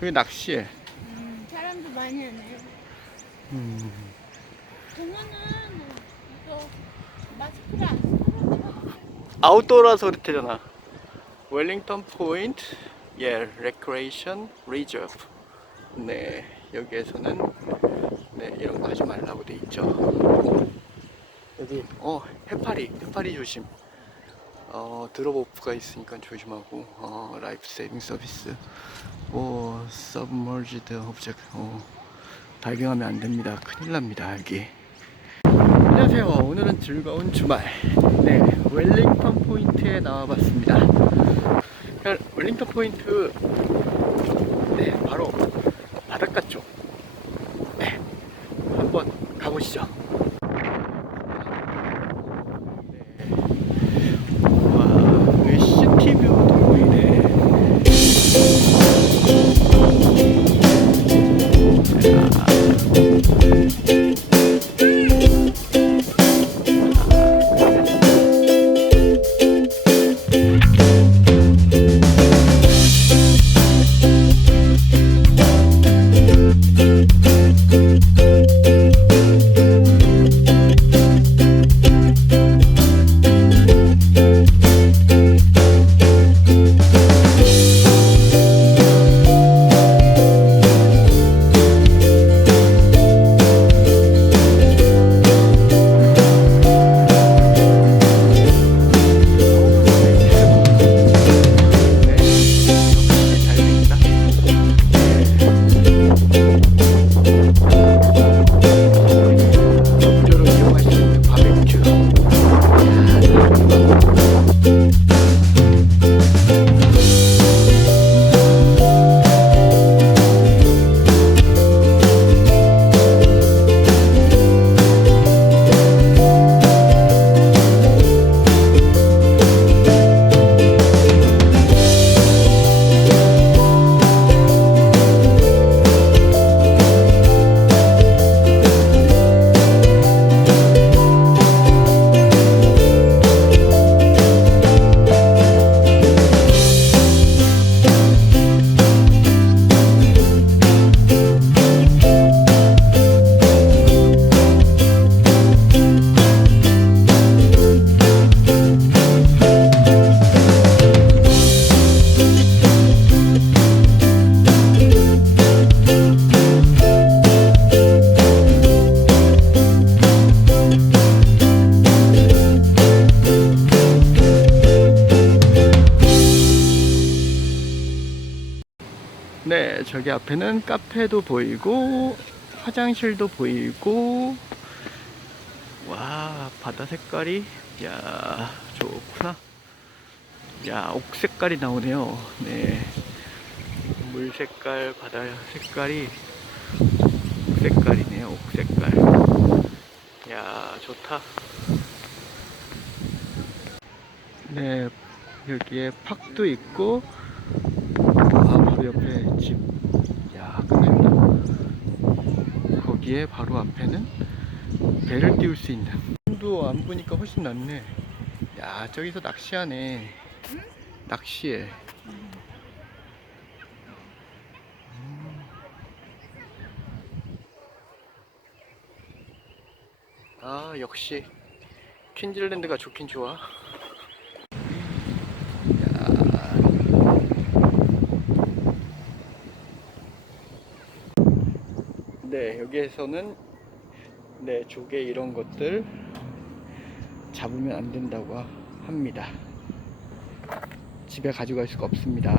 저기 낚시해. 음, 사람도 많이 하네요. 음. 동호는 이거 마스크를 안 쓰고 아웃도어라서 그렇대잖아. 웰링턴 포인트, 예, 레크레이션 리저브. 네, 여기에서는 네 이런 거 하지 말라고 돼 있죠. 여기 어 해파리, 해파리 조심. 어 드롭오프가 있으니까 조심하고 어 라이프 세이빙 서비스. 오 서브머지드 오브젝트. 어 발견하면 안 됩니다. 큰일 납니다 여기. 안녕하세요. 오늘은 즐거운 주말. 네, 웰링턴 포인트에 나와봤습니다. 그냥 웰링턴 포인트, 네, 바로 바닷가 쪽. 네, 한번 가보시죠. 저기 앞에는 카페도 보이고 화장실도 보이고. 와 바다 색깔이 야 좋구나. 야옥 색깔이 나오네요. 네물 색깔 바다 색깔이 옥 색깔이네요 옥 색깔. 야 좋다. 네 여기에 팍도 있고 아 바로 옆에 집. 야 끝났다. 거기에 바로 앞에는 배를 띄울 수 있는. 도안 보니까 훨씬 낫네. 야 저기서 낚시하네. 낚시해. 음. 아 역시 퀸즐랜드가 좋긴 좋아. 네, 여기에서는 네, 조개 이런 것들 잡으면 안 된다고 합니다. 집에 가져갈 수가 없습니다.